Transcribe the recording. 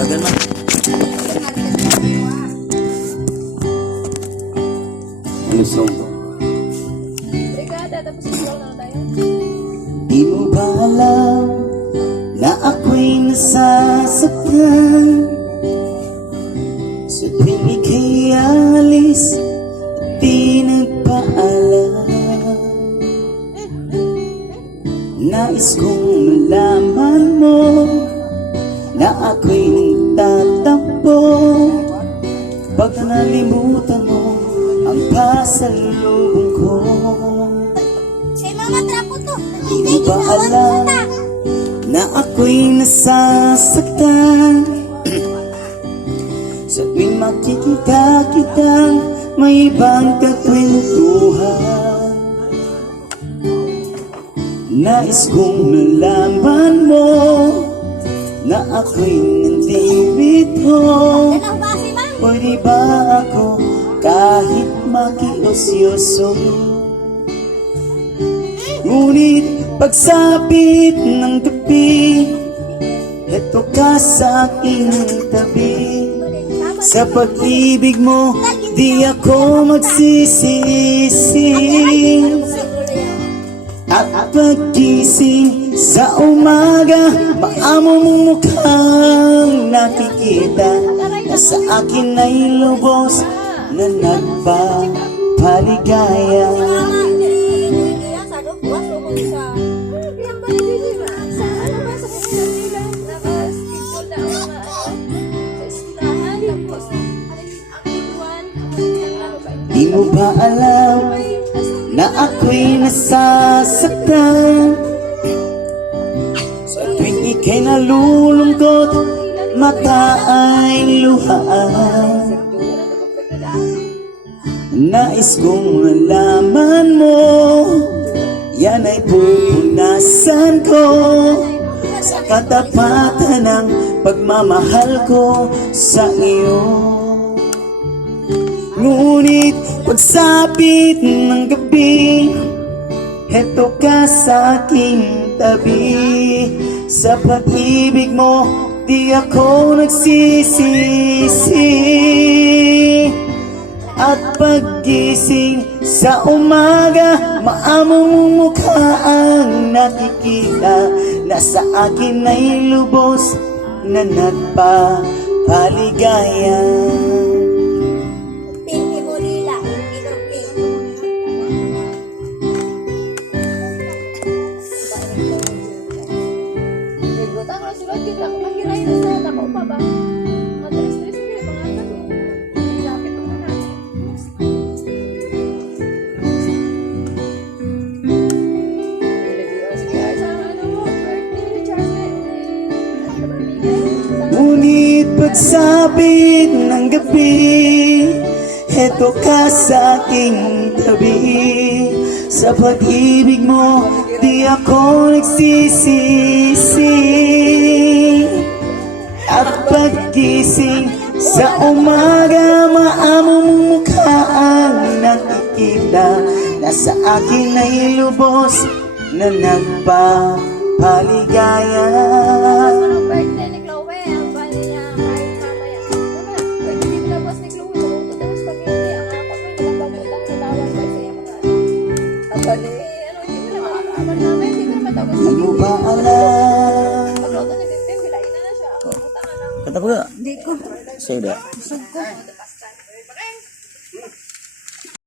Gagan man. Ano song to? Brigada, tapos ikaw lang tayo. Di mo ba alam na ako'y nasasaktan? Sa tuwing ika'y alis at di nagpaalam. Nais kong malaman mo na ako'y nagtatampo pag nalimutan mo ang pasalubong ko. Si Mama Trapo to. Di mo ba alam na ako'y nasasaktan? Sa tuwing makikita kitang may ibang kakwentuhan. Nais kong malaman mo na ako'y nandito. Dalaw ba si Ma'am? Pwede ba ako kahit makiosyoso? Ngunit pagsapit ng gabi, eto ka sa aking tabi. Sa pag-ibig mo, di ako magsisisi. At paggising sa umaga, maamo mong mukhang nakikita na sa akin ay lubos na nagpapaligaya. Di mo ba alam na ako'y nasasaktan? Sa tuwing ika'y nalulungkot, mata ay luhaan. Nais kong malaman mo, yan ay pupunasan ko sa katapatan ng pagmamahal ko sa iyo. Ngunit pagsapit ng gabi, heto ka sa aking tabi. Sa pag-ibig mo, di ako nagsisisi. At paggising sa umaga, maamo mong mukha ang nakikita na sa akin ay lubos na nagpapaligaya. Ngunit pagsapit ng gabi, heto ka sa aking tabi. Sa pag-ibig mo, di ako nagsisisi. At paggising sa umaga, maamo mong mukha ang nakikita na sa akin ay lubos na nagpapaligaya. Di mo ba alam? Kata ko na. Hindi ko. Saya dah. Busog ko.